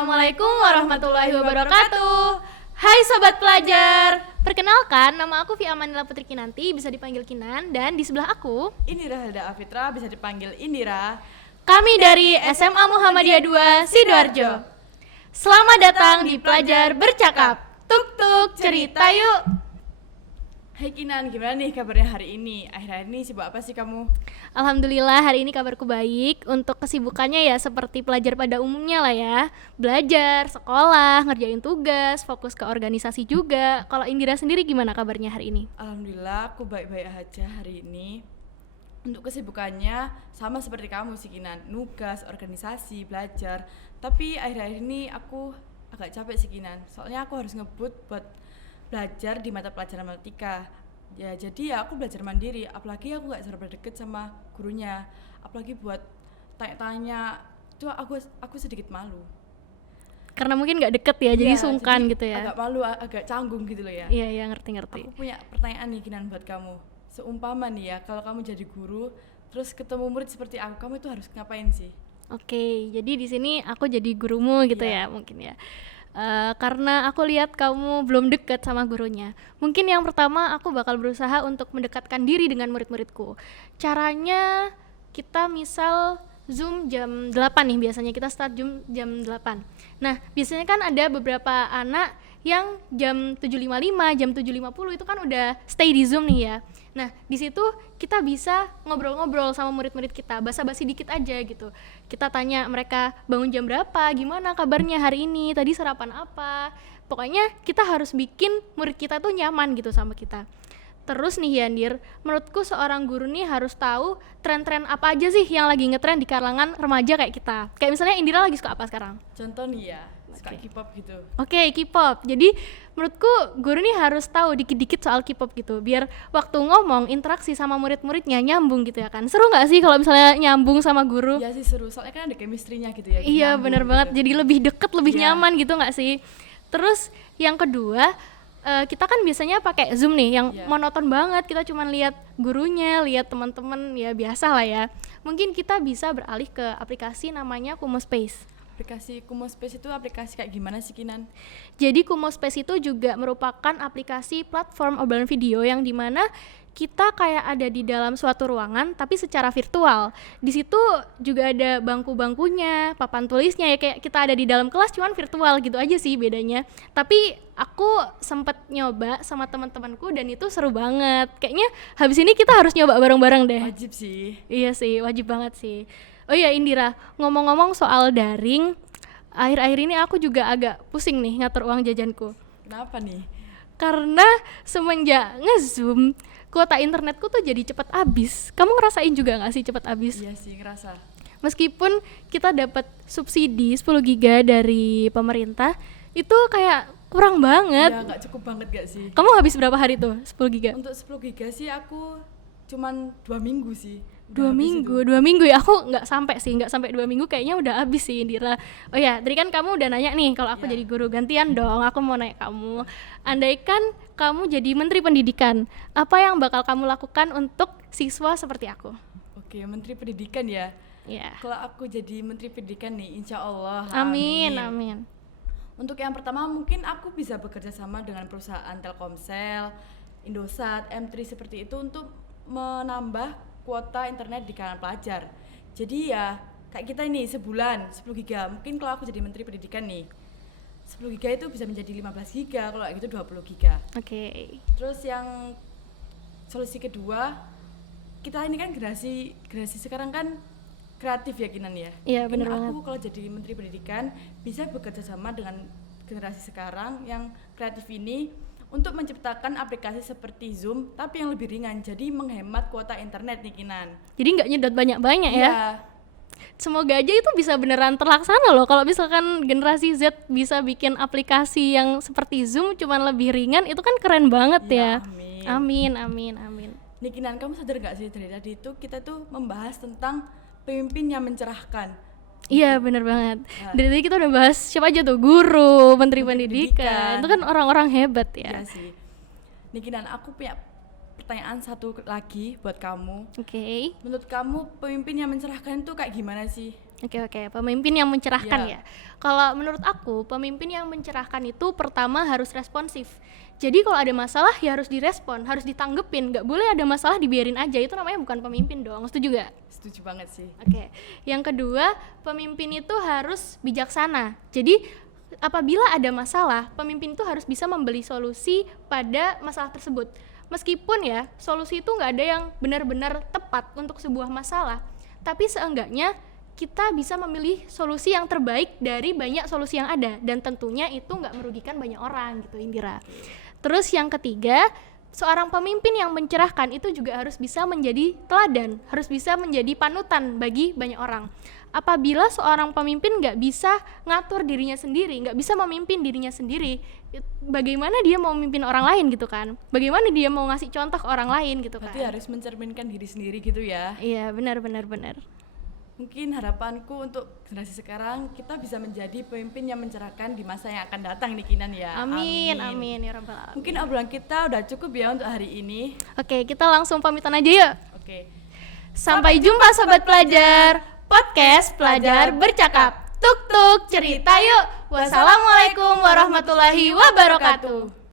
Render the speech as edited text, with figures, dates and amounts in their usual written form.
Assalamualaikum warahmatullahi wabarakatuh. Hai Sobat Pelajar. Perkenalkan, nama aku Fia Amanila Putri Kinanti, bisa dipanggil Kinan. Dan di sebelah aku Indira Helda Afitra, bisa dipanggil Indira. Kami dari SMA Muhammadiyah 2 Sidoarjo. Selamat datang di Pelajar Bercakap. Tuk tuk cerita yuk. Hai Kinan, gimana nih kabarnya hari ini? Akhir-akhir ini sibuk apa sih kamu? Alhamdulillah hari ini kabarku baik. Untuk kesibukannya ya seperti pelajar pada umumnya lah ya. Belajar, sekolah, ngerjain tugas, fokus ke organisasi juga. Kalau Indira sendiri gimana kabarnya hari ini? Alhamdulillah aku baik-baik aja hari ini. Untuk kesibukannya sama seperti kamu sih Kinan, nugas, organisasi, belajar. Tapi akhir-akhir ini aku agak capek sih Kinan, soalnya aku harus ngebut buat belajar di mata pelajaran matematika. Ya jadi ya aku belajar mandiri, apalagi aku gak serba deket sama gurunya. Apalagi buat tanya-tanya, itu aku sedikit malu. Karena mungkin nggak deket ya, jadi sungkan jadi gitu ya. agak malu, agak canggung gitu loh ya. Iya, ngerti. Aku punya pertanyaan nih Kinan buat kamu. Seumpama nih ya, kalau kamu jadi guru, terus ketemu murid seperti aku, kamu itu harus ngapain sih? Oke, jadi di sini aku jadi gurumu gitu ya mungkin ya. Karena aku lihat kamu belum dekat sama gurunya. Mungkin yang pertama aku bakal berusaha untuk mendekatkan diri dengan murid-muridku. Caranya kita misal Zoom jam 8 nih, biasanya kita start Zoom jam 8. Nah, biasanya kan ada beberapa anak yang jam 7.55, jam 7.50 itu kan udah stay di Zoom nih ya. Nah, di situ kita bisa ngobrol-ngobrol sama murid-murid kita, basa-basi dikit aja gitu. Kita tanya mereka bangun jam berapa, gimana kabarnya hari ini, tadi sarapan apa. Pokoknya kita harus bikin murid kita tuh nyaman gitu sama kita. Terus nih Yandir, menurutku seorang guru nih harus tahu tren-tren apa aja sih yang lagi ngetren di kalangan remaja kayak kita. Kayak misalnya Indira lagi suka apa sekarang? Contoh nih ya, suka K-pop gitu. Oke, K-pop. Jadi menurutku guru nih harus tahu dikit-dikit soal K-pop gitu, biar waktu ngomong interaksi sama murid-muridnya nyambung gitu ya kan. Seru nggak sih kalau misalnya nyambung sama guru? Iya sih seru, soalnya kan ada chemistry-nya gitu ya. Iya bener banget, jadi lebih deket, lebih nyaman gitu nggak sih? Terus yang kedua, kita kan biasanya pakai Zoom nih yang monoton banget, kita cuma lihat gurunya, lihat teman-teman, ya biasa lah ya. Mungkin kita bisa beralih ke aplikasi namanya Kumu Space. Aplikasi Kumu Space itu aplikasi kayak gimana sih Kinan? Jadi Kumu Space itu juga merupakan aplikasi platform obrolan video yang dimana kita kayak ada di dalam suatu ruangan tapi secara virtual. Di situ juga ada bangku-bangkunya, papan tulisnya, ya kayak kita ada di dalam kelas cuman virtual gitu aja sih bedanya. Tapi aku sempet nyoba sama teman-temanku dan itu seru banget. Kayaknya habis ini kita harus nyoba bareng-bareng deh. Wajib sih. Iya sih, wajib banget sih. Oh iya Indira, ngomong-ngomong soal daring, akhir-akhir ini aku juga agak pusing nih ngatur uang jajanku. Kenapa nih? Karena semenjak nge-Zoom, kuota internetku tuh jadi cepet habis. Kamu ngerasain juga gak sih cepet habis? Iya sih, ngerasa. Meskipun kita dapat subsidi 10 giga dari pemerintah, itu kayak kurang banget. Iya, gak cukup banget gak sih? Kamu habis berapa hari tuh 10 giga? Untuk 10 giga sih aku cuman 2 minggu sih. 2 minggu ya, aku nggak sampai 2 minggu kayaknya udah habis sih Indira. Oh ya, tadi kan kamu udah nanya nih kalau aku jadi guru, gantian dong, aku mau nanya kamu. Andaikan kamu jadi menteri pendidikan, apa yang bakal kamu lakukan untuk siswa seperti aku? Oke, menteri pendidikan ya. Ya. Kalau aku jadi menteri pendidikan nih, insya Allah. Amin. Untuk yang pertama mungkin aku bisa bekerja sama dengan perusahaan Telkomsel, Indosat, M3 seperti itu untuk menambah kuota internet di kalangan pelajar. Jadi ya kayak kita ini sebulan 10 giga. Mungkin kalau aku jadi menteri pendidikan nih 10 giga itu bisa menjadi 15 giga, kalau kayak gitu 20 giga. Oke. Terus yang solusi kedua, kita ini kan generasi sekarang kan kreatif ya Kinan ya. Iya benar banget. Aku kalau jadi menteri pendidikan bisa bekerja sama dengan generasi sekarang yang kreatif ini untuk menciptakan aplikasi seperti Zoom tapi yang lebih ringan, jadi menghemat kuota internet nih Kinan. Jadi nggak nyedot banyak-banyak ya. Iya. Semoga aja itu bisa beneran terlaksana loh. Kalau misalkan generasi Z bisa bikin aplikasi yang seperti Zoom cuman lebih ringan, itu kan keren banget ya. Amin. Nih Kinan, kamu sadar gak sih dari tadi itu kita tuh membahas tentang pemimpin yang mencerahkan. Iya benar banget. Dari tadi kita udah bahas siapa aja tuh, guru, menteri pendidikan. Itu kan orang-orang hebat ya. Iya sih. Nih Kinan, aku punya pertanyaan satu lagi buat kamu. Oke. Menurut kamu pemimpin yang mencerahkan itu kayak gimana sih? Oke, pemimpin yang mencerahkan Iya. ya. Kalau menurut aku, pemimpin yang mencerahkan itu pertama harus responsif. Jadi kalau ada masalah ya harus direspon, harus ditanggepin. Nggak boleh ada masalah dibiarin aja, itu namanya bukan pemimpin dong. Setuju gak? Setuju banget sih. Oke. Yang kedua, pemimpin itu harus bijaksana. Jadi apabila ada masalah, pemimpin itu harus bisa memberi solusi pada masalah tersebut. Meskipun ya, solusi itu nggak ada yang benar-benar tepat untuk sebuah masalah, tapi seenggaknya kita bisa memilih solusi yang terbaik dari banyak solusi yang ada, dan tentunya itu nggak merugikan banyak orang gitu, Indira. Terus yang ketiga, seorang pemimpin yang mencerahkan itu juga harus bisa menjadi teladan, harus bisa menjadi panutan bagi banyak orang. Apabila seorang pemimpin nggak bisa ngatur dirinya sendiri, nggak bisa memimpin dirinya sendiri, bagaimana dia mau memimpin orang lain gitu kan? Bagaimana dia mau ngasih contoh ke orang lain gitu kan? Berarti harus mencerminkan diri sendiri gitu ya. Iya, benar. Mungkin harapanku untuk generasi sekarang kita bisa menjadi pemimpin yang mencerahkan di masa yang akan datang nih Kinan ya. Amin ya rabbal alamin. Mungkin obrolan kita udah cukup ya untuk hari ini. Oke, kita langsung pamitan aja yuk. Oke. Sampai jumpa sobat pelajar. Podcast Pelajar Bercakap. Tuk tuk cerita yuk. Wassalamualaikum warahmatullahi wabarakatuh.